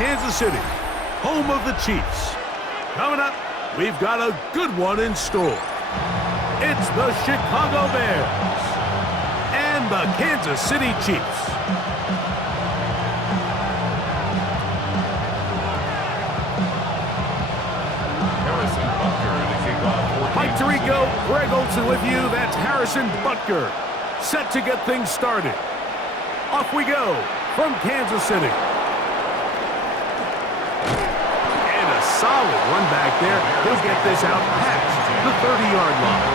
Kansas City, home of the Chiefs. Coming up, we've got a good one in store. It's the Chicago Bears and the Kansas City Chiefs. Mike Tirico, Greg Olsen with you. That's Harrison Butker, set to get things started. Off we go from Kansas City. And a solid run back there. He'll get this out past the 30-yard line.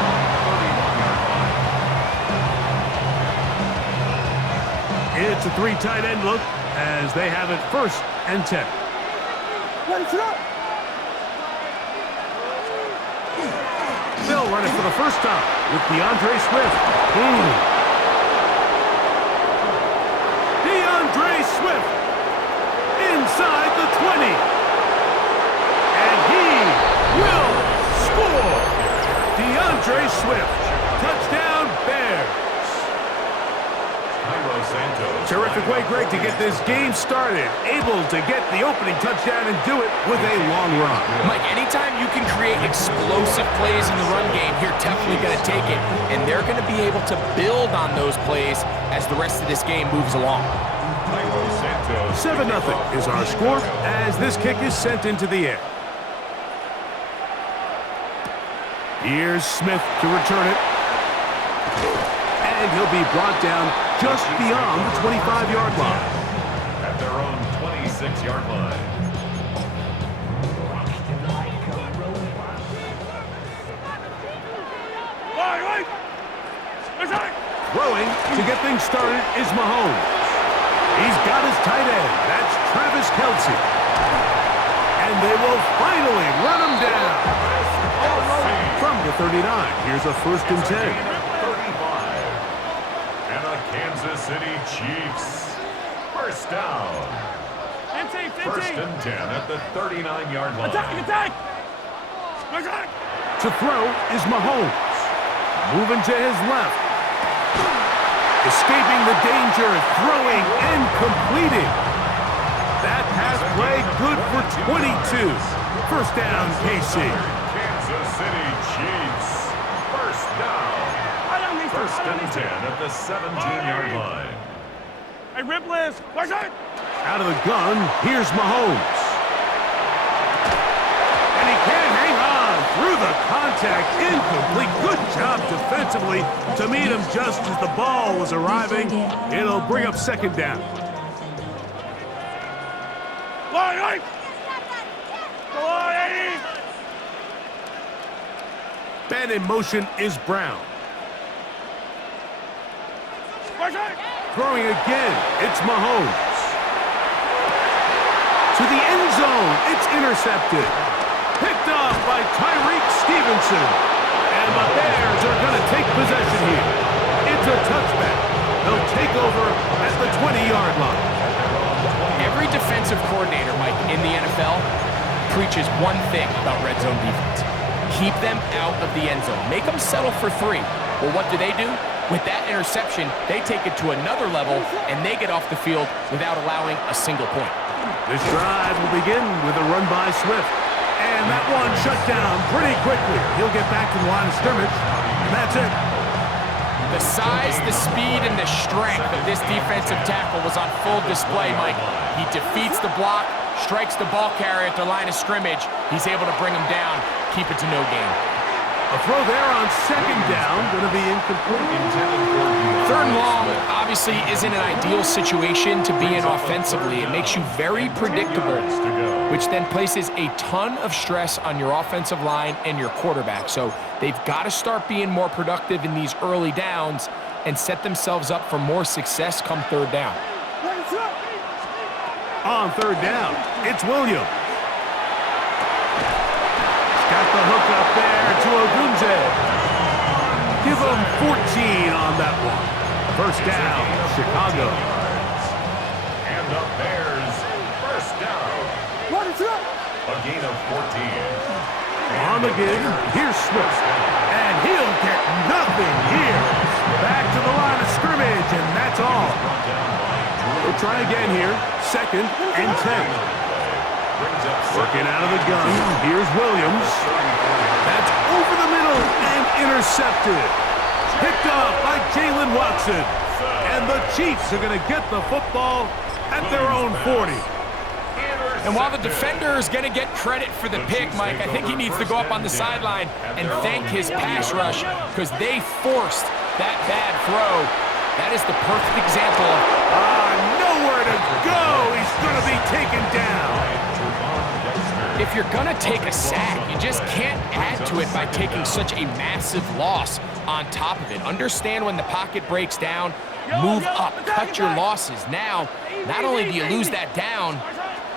It's a three tight end look as they have it 1st and 10. They'll run it for the first time with DeAndre Swift. DeAndre Swift inside the 20. And he will score. DeAndre Swift. Touchdown, Bears. Terrific way, Greg, to get this game started. Able to get the opening touchdown and do it with a long run. Mike, anytime you can create explosive plays in the run game, you're definitely going to take it. And they're going to be able to build on those plays as the rest of this game moves along. 7-0 is our score as this kick is sent into the air. Here's Smith to return it. And he'll be brought down just beyond the 25-yard line. At their own 26-yard line. Throwing to get things started is Mahomes. He's got his tight end. That's Travis Kelce. And they will finally run him down. From the 39, here's a 1st and 10. Kansas City Chiefs. First down. 1st and 10 at the 39-yard line. Attack! To throw is Mahomes. Moving to his left. Escaping the danger, throwing and completing. That pass play good for 22. First down, KC. Kansas City Chiefs. First down. 1st and 10 at the 17-yard line. Hey, Ripley's. Out of the gun, here's Mahomes. And he can't hang on through the contact. Incomplete. Good job defensively to meet him just as the ball was arriving. It'll bring up 2nd down. Ben in motion is Brown. Throwing again, it's Mahomes. To the end zone, it's intercepted. Picked off by Tyreek Stevenson. And the Bears are going to take possession here. It's a touchback. They'll take over at the 20-yard line. Every defensive coordinator, Mike, in the NFL preaches one thing about red zone defense. Keep them out of the end zone. Make them settle for 3. Well, what do? With that interception, they take it to another level, and they get off the field without allowing a single point. This drive will begin with a run by Swift. And that one shut down pretty quickly. He'll get back to the line of scrimmage, and that's it. The size, the speed, and the strength of this defensive tackle was on full display, Mike. He defeats the block, strikes the ball carrier at the line of scrimmage. He's able to bring him down, keep it to no gain. A throw there on 2nd down, going to be incomplete. 3rd and long obviously isn't an ideal situation to be in offensively. It makes you very predictable, which then places a ton of stress on your offensive line and your quarterback. So they've got to start being more productive in these early downs and set themselves up for more success come 3rd down. On 3rd down, it's Williams. Got the hook up there to Ogunze. Give him 14 on that one. First down, Chicago. And the Bears, first down. A gain of 14. On the gig, here's Swift. And he'll get nothing here. Back to the line of scrimmage, and that's all. We'll try again here. 2nd and 10. Working out of the gun. Here's Williams. That's over the middle and intercepted. Picked off by Jalen Watson. And the Chiefs are going to get the football at their own 40. And while the defender is going to get credit for the pick, Mike, I think he needs to go up on the sideline and thank his pass rush because they forced that bad throw. That is the perfect example of nowhere to go. He's going to be taken down. If you're going to take a sack, you just can't add to it by taking such a massive loss on top of it. Understand when the pocket breaks down, move up, cut your losses. Now, not only do you lose that down,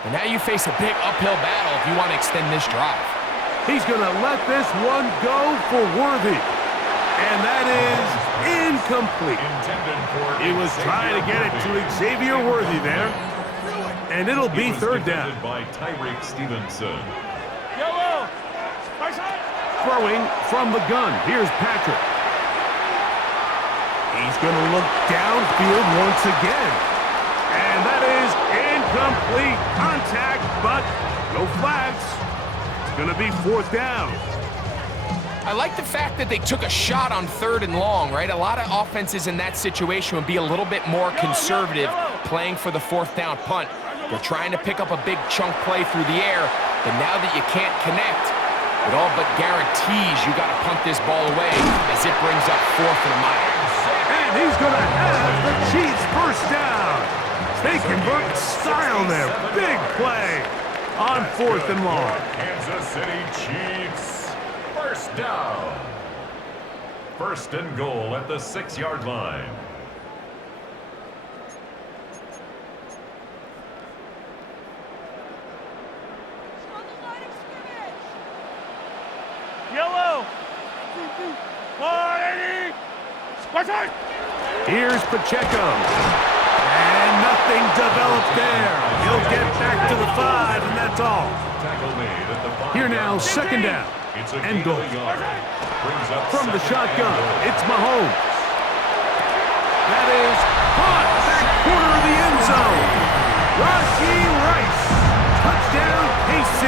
but now you face a big uphill battle if you want to extend this drive. He's going to let this one go for Worthy. And that is incomplete. He was trying to get it to Xavier Worthy there. And it'll be third down. By Tyreek Stevenson. Throwing from the gun. Here's Patrick. He's going to look downfield once again. And that is incomplete contact, but no flags. It's going to be fourth down. I like the fact that they took a shot on 3rd and long, right? A lot of offenses in that situation would be a little bit more conservative playing for the 4th down punt. They're trying to pick up a big chunk play through the air, but now that you can't connect, it all but guarantees you got to punt this ball away as it brings up 4th and a mile. And he's going to have the Chiefs first down. They convert style there. Big play on 4th and long. Kansas City Chiefs, first down. First and goal at the 6-yard line. Yellow. 180. Here's Pacheco. And nothing developed there. He'll get back to the 5, and that's all. Here now, second down. And goal. From the shotgun, it's Mahomes. That is caught back corner of the end zone. Rashee Rice. Touchdown, KC.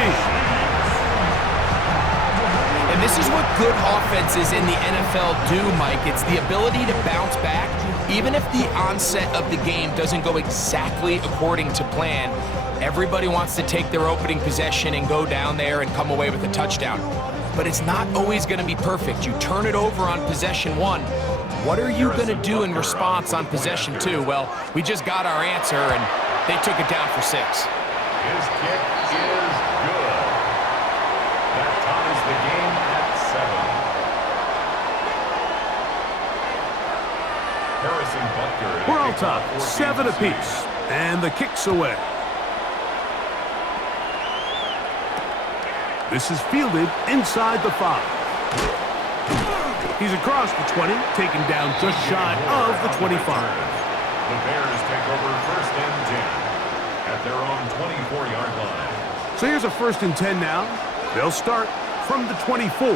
And this is what good offenses in the NFL do, Mike. It's the ability to bounce back, even if the onset of the game doesn't go exactly according to plan. Everybody wants to take their opening possession and go down there and come away with a touchdown. But it's not always going to be perfect. You turn it over on possession 1. What are you going to do in response on possession 2? Well, we just got our answer, and they took it down for 6. His kick is good. That ties the game at 7. Harrison Butker. We're all tied, 7 apiece, and the kick's away. This is fielded inside the 5. He's across the 20, taken down just shy of the 25. The Bears take over first and 10 at their own 24-yard line. So here's a first and 10 now. They'll start from the 24.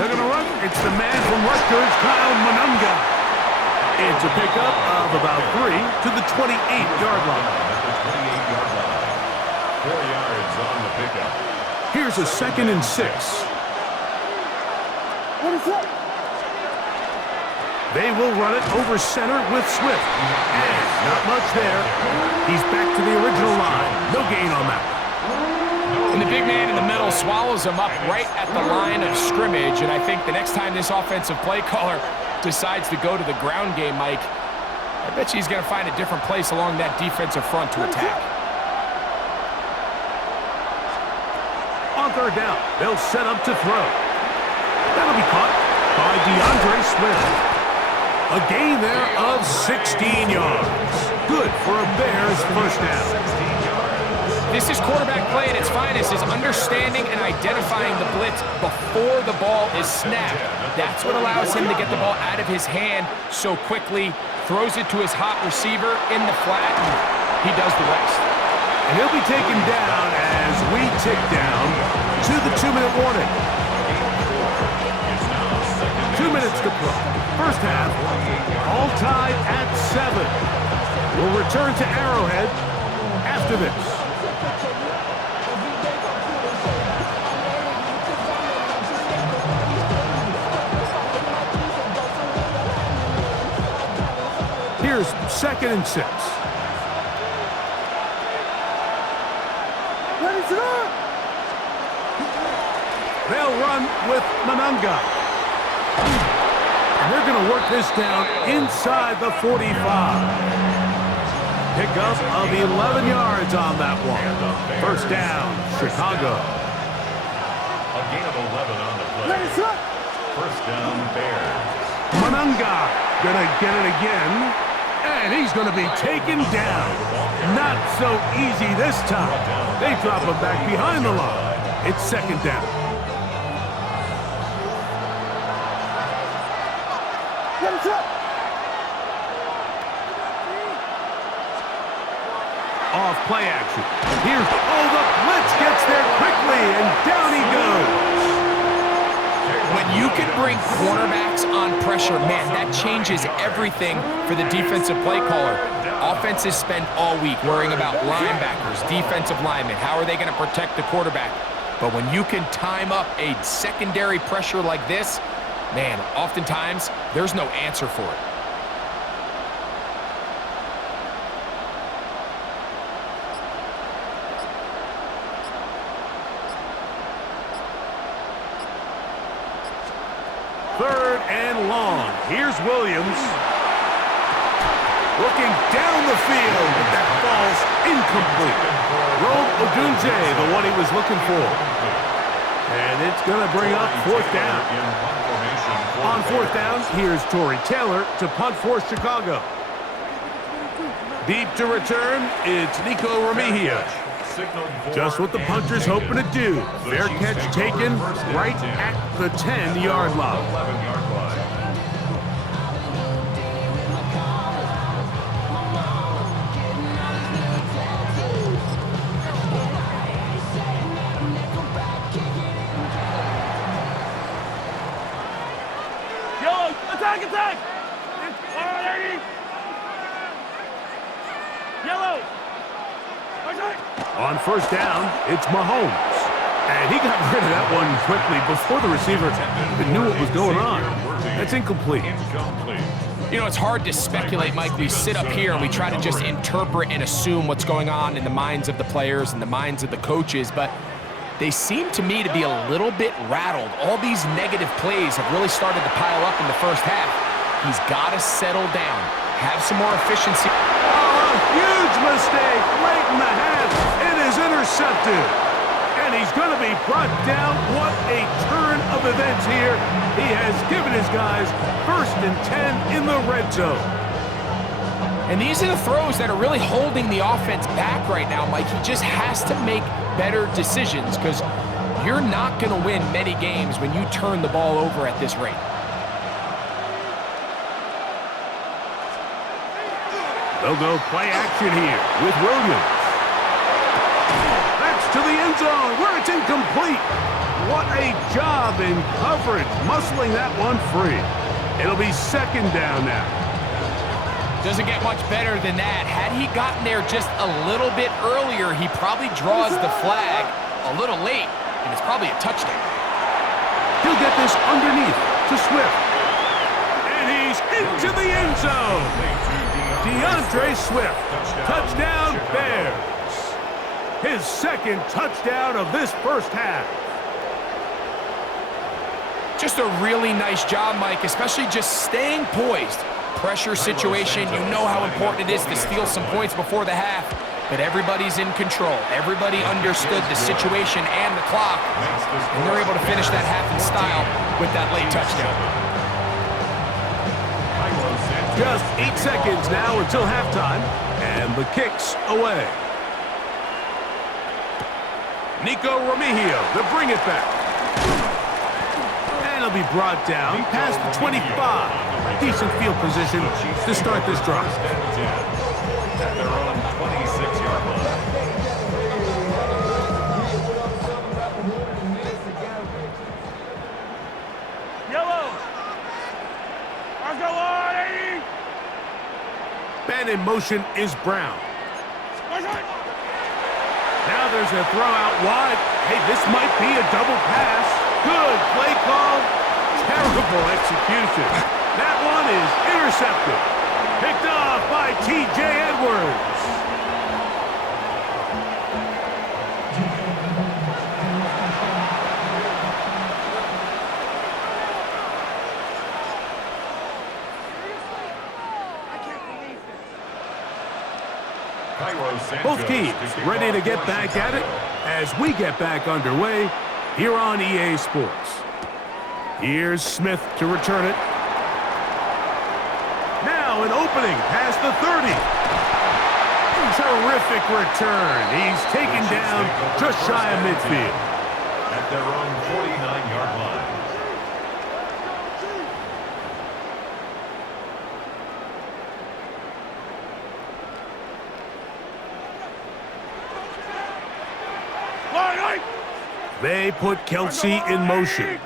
They're going to run. It's the man from Rutgers, Kyle Monunga. It's a pickup of about 3 to the 28-yard line. At the 28-yard line. 4 yards on the pickup. Here's a second and 6. They will run it over center with Swift. And not much there. He's back to the original line. No gain on that. And the big man in the middle swallows him up right at the line of scrimmage. And I think the next time this offensive play caller decides to go to the ground game, Mike, I bet you he's going to find a different place along that defensive front to attack. On third down, they'll set up to throw. That'll be caught by DeAndre Swift. A gain there of 16 yards. Good for a Bears first down. This is quarterback play at its finest, is understanding and identifying the blitz before the ball is snapped. That's what allows him to get the ball out of his hand so quickly, throws it to his hot receiver in the flat, and he does the rest. And he'll be taken down as we tick down to the 2-minute warning. 2 minutes to play. First half, all tied at 7. will return to Arrowhead after this. Here's 2nd and 6. They'll run with Mononga. And they're going to work this down inside the 45. Pickup of 11 yards on that one. First down, Chicago. A gain of 11 on the play. First down, Bears. Mononga going to get it again. And he's going to be taken down. Not so easy this time. They drop him back behind the line. It's 2nd down. Off play action. Here's, the blitz gets there quickly, and down he goes. When you can bring cornerbacks on pressure, man, that changes everything for the defensive play caller. Offenses spend all week worrying about linebackers, defensive linemen. How are they going to protect the quarterback? But when you can time up a secondary pressure like this, man, oftentimes there's no answer for it. Third and long. Here's Williams. Looking down the field, but that ball's incomplete. Rome Odunze, the one he was looking for. And it's going to bring up 4th down. On 4th down, here's Tory Taylor to punt for Chicago. Deep to return, it's Nico Remigio. Just what the punter's hoping to do. Fair catch taken right at the 10-yard line. Yellow, attack! Yellow! On 1st down, it's Mahomes. And he got rid of that one quickly before the receiver even knew what was going on. That's incomplete. You know, it's hard to speculate, Mike. We sit up here and we try to just interpret and assume what's going on in the minds of the players and the minds of the coaches, but they seem to me to be a little bit rattled. All these negative plays have really started to pile up in the first half. He's got to settle down, have some more efficiency. Huge mistake late in the half. It is intercepted. And he's going to be brought down. What a turn of events here. He has given his guys 1st and 10 in the red zone. And these are the throws that are really holding the offense back right now, Mike. He just has to make better decisions because you're not going to win many games when you turn the ball over at this rate. They'll go play action here with Williams. That's to the end zone where it's incomplete. What a job in coverage, muscling that one free. It'll be 2nd down now. Doesn't get much better than that. Had he gotten there just a little bit earlier, he probably draws the flag a little late, and it's probably a touchdown. He'll get this underneath to Swift. And he's into the end zone. DeAndre Swift, touchdown Bears. His 2nd touchdown of this first half. Just a really nice job, Mike, especially just staying poised. Pressure situation, you know how important it is to steal some points before the half, but everybody's in control. Everybody understood the situation and the clock, and they're able to finish that half in style with that late touchdown. Just 8 seconds now until halftime, and the kick's away. Nico Remigio to bring it back. And he'll be brought down past the 25. Decent field position to start this drive. At their own 26-yard line. Yellow! Let's go on, 80! Ben and motion is Brown. Now there's a throw out wide. Hey, this might be a double pass. Good play call. Terrible execution. That one is intercepted. Picked off by T.J. Edwards. Both teams ready to get back at it as we get back underway here on EA Sports. Here's Smith to return it. Now an opening past the 30. Terrific return. He's taken down just shy of midfield. At their own 49-yard line. They put Kelce in motion.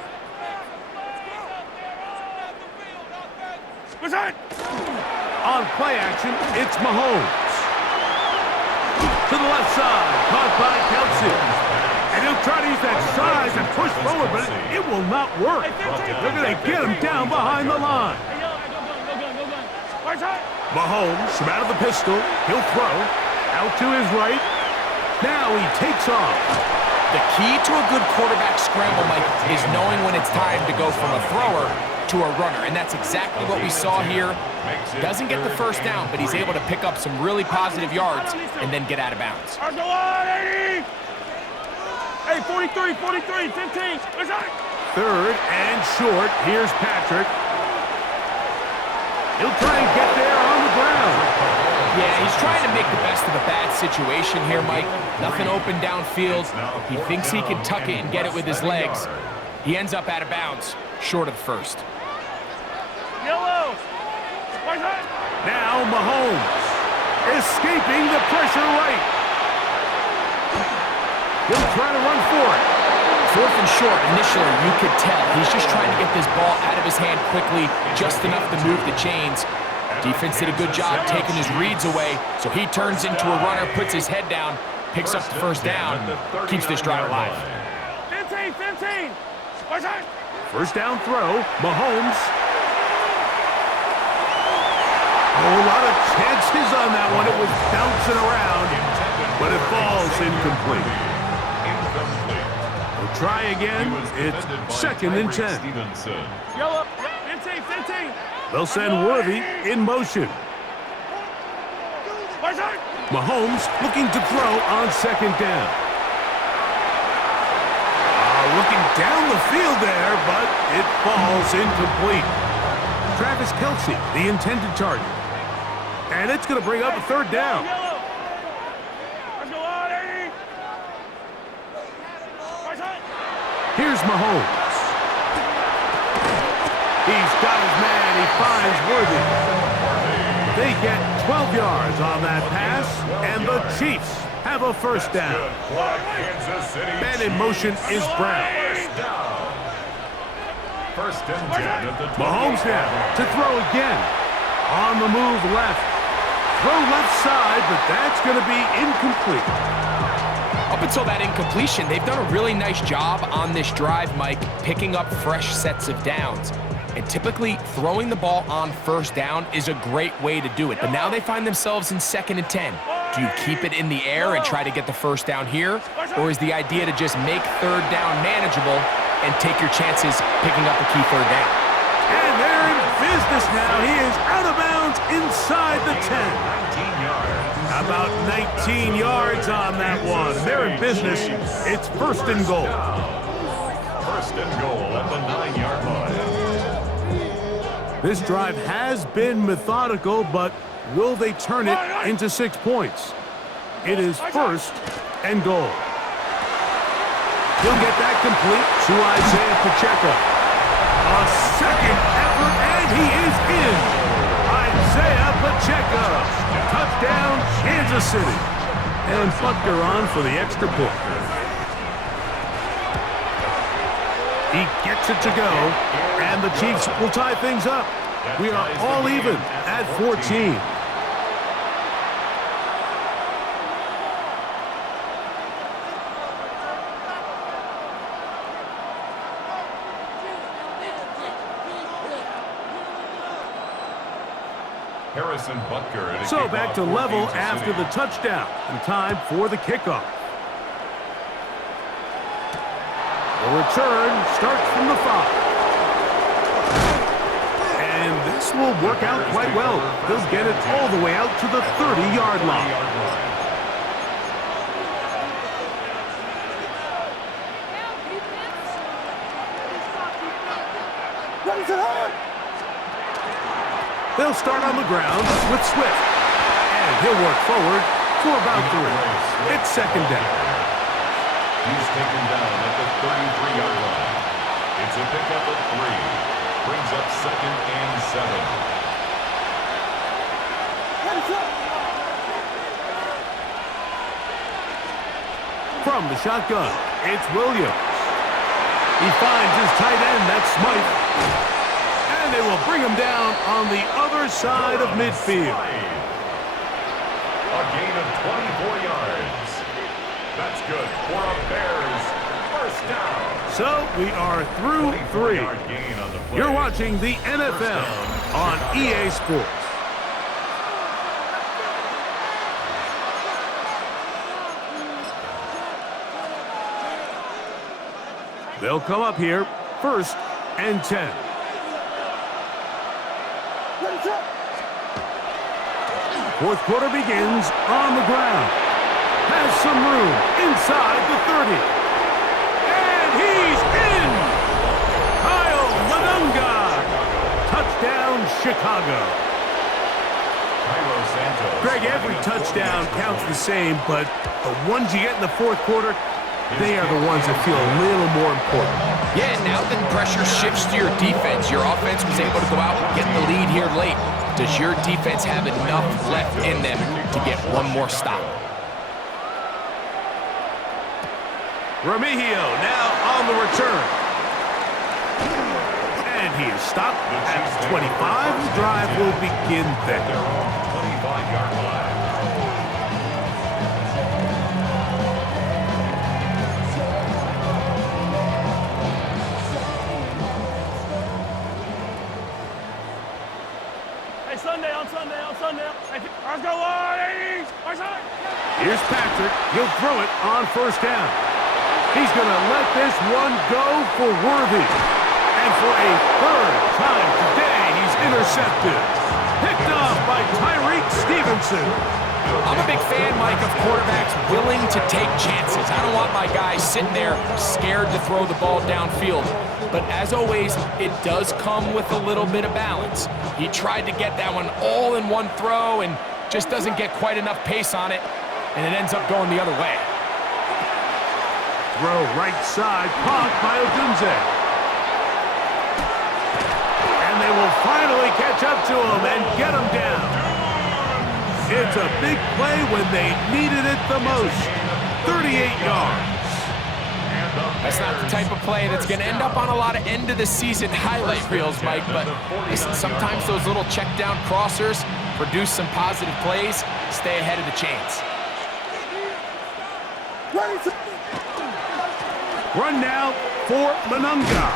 On play action, it's Mahomes. To the left side, caught by Kelce. And he'll try to use that size and push forward, but it will not work. They're going to get him down behind the line. Mahomes from out of the pistol. He'll throw. Out to his right. Now he takes off. The key to a good quarterback scramble, Mike, is knowing when it's time to go from a thrower to a runner, and that's exactly what we saw here. Doesn't get the first down, but he's able to pick up some really positive yards and then get out of bounds. Hey, 43, 43, 15. Third and short. Here's Patrick. He'll try and get there on the ground. Yeah, he's trying to make the best of a bad situation here, Mike. Nothing open downfield. He thinks he can tuck it and get it with his legs. He ends up out of bounds, short of the first. Yellow. Now Mahomes escaping the pressure right. He'll try to run for it. Fourth and short, initially, you could tell. He's just trying to get this ball out of his hand quickly, just enough to move the chains. Defense did a good job taking his reads away, so he turns into a runner, puts his head down, picks up the first down, keeps this drive alive. 15, 15. First down throw, Mahomes. Oh, a lot of chances on that one. It was bouncing around, but it falls incomplete. We'll try again. It's second and 10. Yellow. 15, 15. They'll send Worthy in motion. Mahomes looking to throw on second down. Looking down the field there, but it falls incomplete. Travis Kelce, the intended target. And it's going to bring up a third down. Here's Mahomes. He's got his man. He finds Worthy. They get 12 yards on that pass, and the Chiefs have a first down. Man in motion is Brown. First and 10 at the 20. Mahomes now to throw again. On the move left. Throw left side, but that's going to be incomplete. Up until that incompletion, they've done a really nice job on this drive, Mike, picking up fresh sets of downs. And typically, throwing the ball on first down is a great way to do it. But now they find themselves in second and 10. Do you keep it in the air and try to get the first down here? Or is the idea to just make third down manageable and take your chances picking up a key third down? And they're in business now. He is out of bounds inside the 10. 19 yards. About 19 yards on that one. They're in business. It's first and goal. First and goal at the 9-yard line. This drive has been methodical, but will they turn it into 6 points? It is first and goal. He'll get that complete to Isaiah Pacheco. A second effort, and he is in. Isaiah Pacheco. Touchdown, Kansas City. And Butker on for the extra point. He gets it to go, and the Chiefs will tie things up. We are all even at 14. Harrison Butker. So back to level after the touchdown, and time for the kickoff. The return starts from the 5. And this will work out quite well. They'll get it all the way out to the 30-yard line. They'll start on the ground with Swift. And he'll work forward for about 3. It's second down. He's taken down at the 33-yard line. It's a pickup of 3. Brings up second and 7. From the shotgun, it's Williams. He finds his tight end, that's Smythe. And they will bring him down on the other side of midfield. A gain of 24 yards. That's good for a Bears first down. So we are through 3. You're watching the NFL on EA Sports. They'll come up here, 1st and 10. Fourth quarter begins on the ground. Has some room inside the 30. And he's in! Kyle Monunga! Touchdown, Chicago. Greg, every touchdown counts the same, but the ones you get in the fourth quarter, they are the ones that feel a little more important. Yeah, now that pressure shifts to your defense, your offense was able to go out and get the lead here late. Does your defense have enough left in them to get one more stop? Remigio now on the return. And he is stopped at 25. The drive will begin there. 25-yard line. Let's go, ladies! Here's Patrick. He'll throw it on 1st down. He's going to let this one go for Worthy. And for a 3rd time today, he's intercepted. Picked off by Tyreek Stevenson. I'm a big fan, Mike, of quarterbacks willing to take chances. I don't want my guys sitting there scared to throw the ball downfield. But as always, it does come with a little bit of balance. He tried to get that one all in one throw and just doesn't get quite enough pace on it, and it ends up going the other way. Throw right side, caught by Odunze. And they will finally catch up to him and get him down. It's a big play when they needed it the most. 38 yards. That's not the type of play that's going to end up on a lot of end-of-the-season highlight reels, Mike, but listen, sometimes those little check-down crossers produce some positive plays, stay ahead of the chains. Run now for Monunga.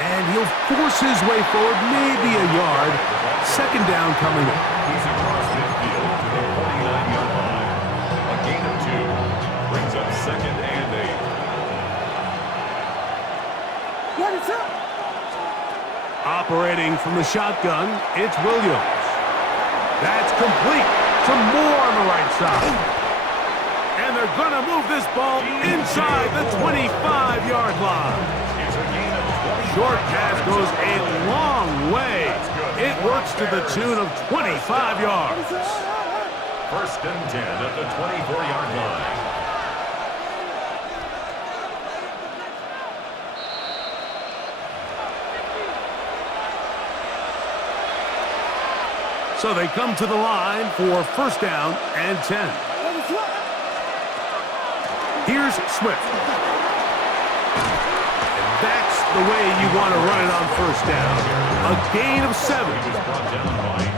And he'll force his way forward, maybe a yard. 2nd down coming up. He's across midfield to the 49-yard line. A gain of 2 brings up 2nd and 8. Operating from the shotgun, it's Williams. That's complete. Some more on the right side. And they're going to move this ball inside the 25-yard line. Short pass goes a long way. It works to the tune of 25 yards. 1st and 10 at the 24-yard line. So they come to the line for 1st down and 10. Here's Swift. And that's the way you want to run it on 1st down. A gain of 7.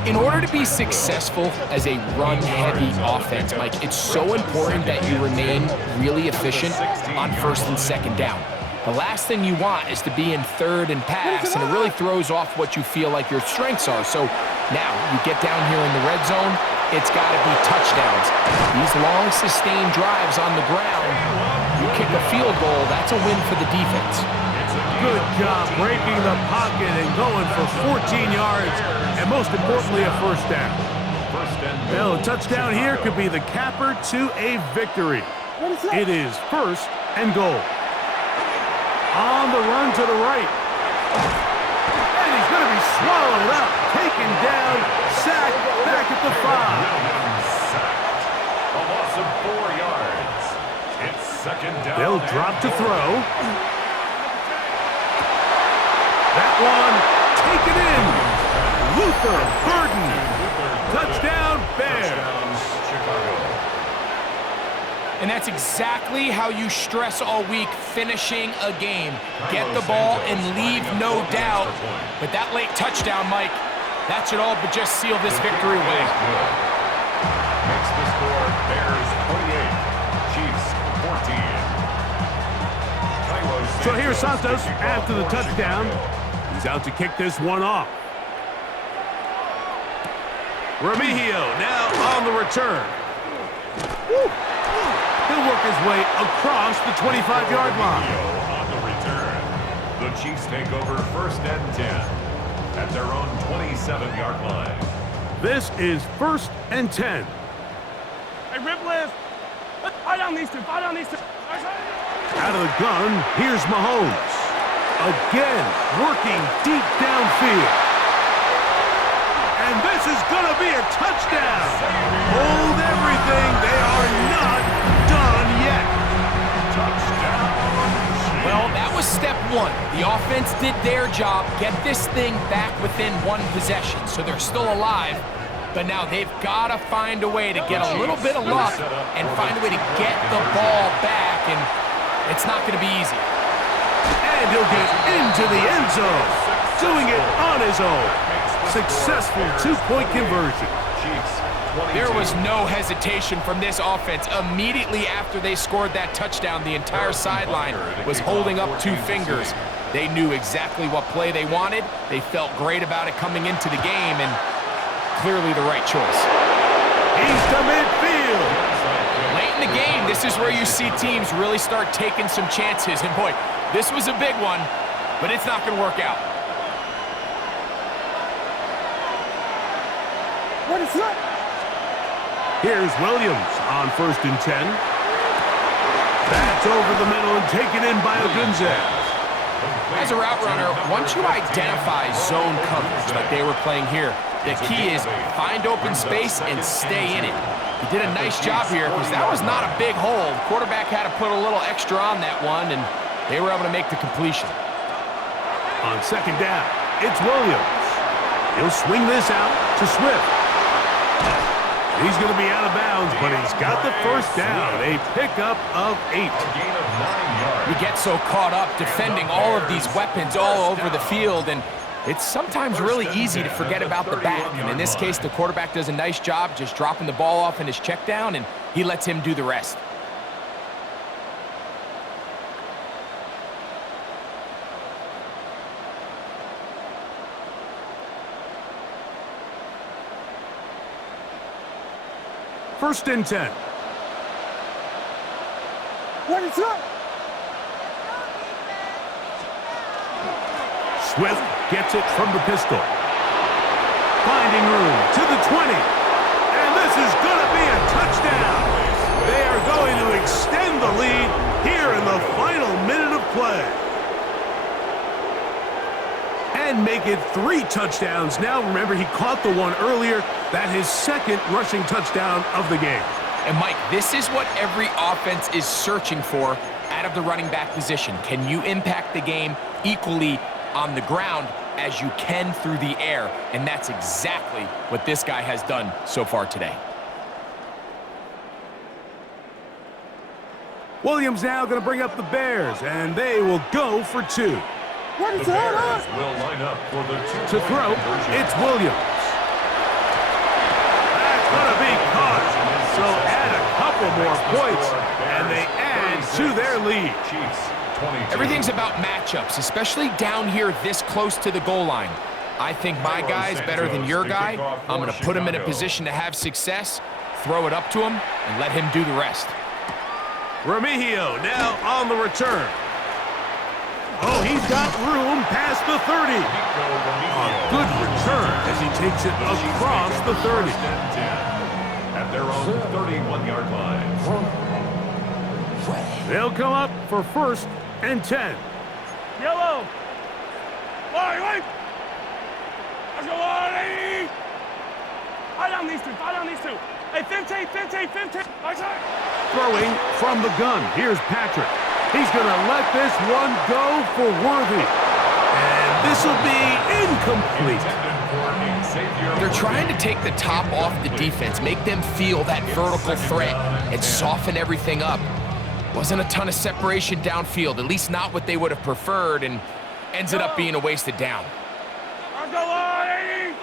In order to be successful as a run-heavy offense, Mike, it's so important that you remain really efficient on 1st and 2nd down. The last thing you want is to be in 3rd and pass, and it really throws off what you feel like your strengths are. So Now, you get down here in the red zone, it's got to be touchdowns. These long, sustained drives on the ground, you kick a field goal, that's a win for the defense. Good job breaking the pocket and going for 14 yards, and most importantly, a first down. Well, a touchdown here could be the capper to a victory. It is first and goal. On the run to the right. And he's going to be swallowed up, taken down, sacked back at the 5. A loss of 4 yards. It's second down. They'll drop to throw. That one taken in. Luther Burden. Touchdown, Bears. Chicago. And that's exactly how you stress all week, finishing a game. Get the ball and leave no doubt. But that late touchdown, Mike, that should all but just seal this victory away. Makes the score Bears 28, Chiefs 14. So here's Santos after the touchdown. He's out to kick this one off. Remigio now on the return. Woo. He'll work his way across the 25-yard line. On the return, the Chiefs take over first and 10 at their own 27-yard line. This is first and 10. Hey, rip lift. Fire down these two. Out of the gun, here's Mahomes. Again, working deep downfield. And this is going to be a touchdown. Hold everything. They are not done yet. Touchdown. Well, that was step one. The offense did their job, get this thing back within one possession, so they're still alive. But now they've got to find a way to get a little bit of luck and find a way to get the ball back, and it's not going to be easy. And he'll get into the end zone, doing it on his own. Successful two-point conversion. There was no hesitation from this offense. Immediately after they scored that touchdown, the entire sideline was holding up 2 fingers. They knew exactly what play they wanted. They felt great about it coming into the game, and clearly the right choice. He's to midfield. Late in the game, this is where you see teams really start taking some chances. And boy, this was a big one, but it's not going to work out. What is that? Here's Williams on first and 10. That's over the middle and taken in by Odunze. As a route runner, once you identify zone coverage like they were playing here, the key is find open space and stay in it. He did a nice job here because that was not a big hole. The quarterback had to put a little extra on that one, and they were able to make the completion. On second down, it's Williams. He'll swing this out to Swift. He's going to be out of bounds, but he's got the first down. A pickup of 8. Gain of 9 yards. You get so caught up defending all of these weapons all over the field, and it's sometimes really easy to forget about the back. And in this case, the quarterback does a nice job just dropping the ball off in his check down, and he lets him do the rest. First and 10. What is that? Swift gets it from the pistol. Finding room to the 20. And this is going to be a touchdown. They are going to extend the lead here in the final minute of play. And make it 3 touchdowns. Now, remember, he caught the one earlier. That his second rushing touchdown of the game. And Mike, this is what every offense is searching for out of the running back position. Can you impact the game equally on the ground as you can through the air? And that's exactly what this guy has done so far today. Williams now going to bring up the Bears, and they will go for 2. What is The Bears that? will line up for the To throw, it's Williams. That's going to be caught. So add a couple more points, and they add to their lead. Chiefs 22. Everything's about matchups, especially down here this close to the goal line. I think my guy's better than your guy. I'm going to put him in a position to have success, throw it up to him, and let him do the rest. Remigio now on the return. Oh, he's got room past the 30. A good return as he takes it across the 30. At their own 31-yard line. They'll come up for 1st and 10. Yellow. Wait. Let's go, Artie. Fire down these two. Hey, 15. Throwing from the gun. Here's Patrick. He's going to let this one go for Worthy. And this will be incomplete. They're trying to take the top off the defense, make them feel that vertical threat, and soften everything up. Wasn't a ton of separation downfield, at least not what they would have preferred, and ended up being a wasted down. Let's go, Artie.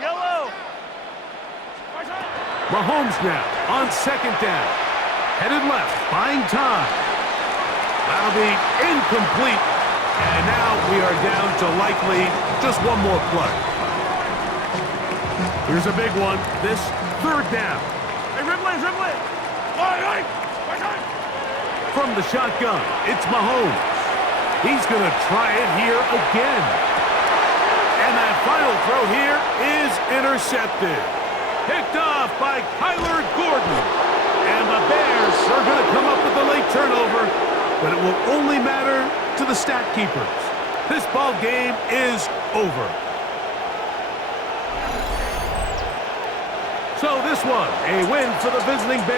Yellow. Mahomes now on 2nd down. Headed left, buying time. That'll be incomplete. And now we are down to likely just one more play. Here's a big one. This 3rd down. Hey, Ripley. From the shotgun, it's Mahomes. He's going to try it here again. And that final throw here is intercepted. Picked off by Kyler Gordon. And the Bears are going to come up with the late turnover, but it will only matter to the stat keepers. This ball game is over. So this one, a win for the visiting Bears.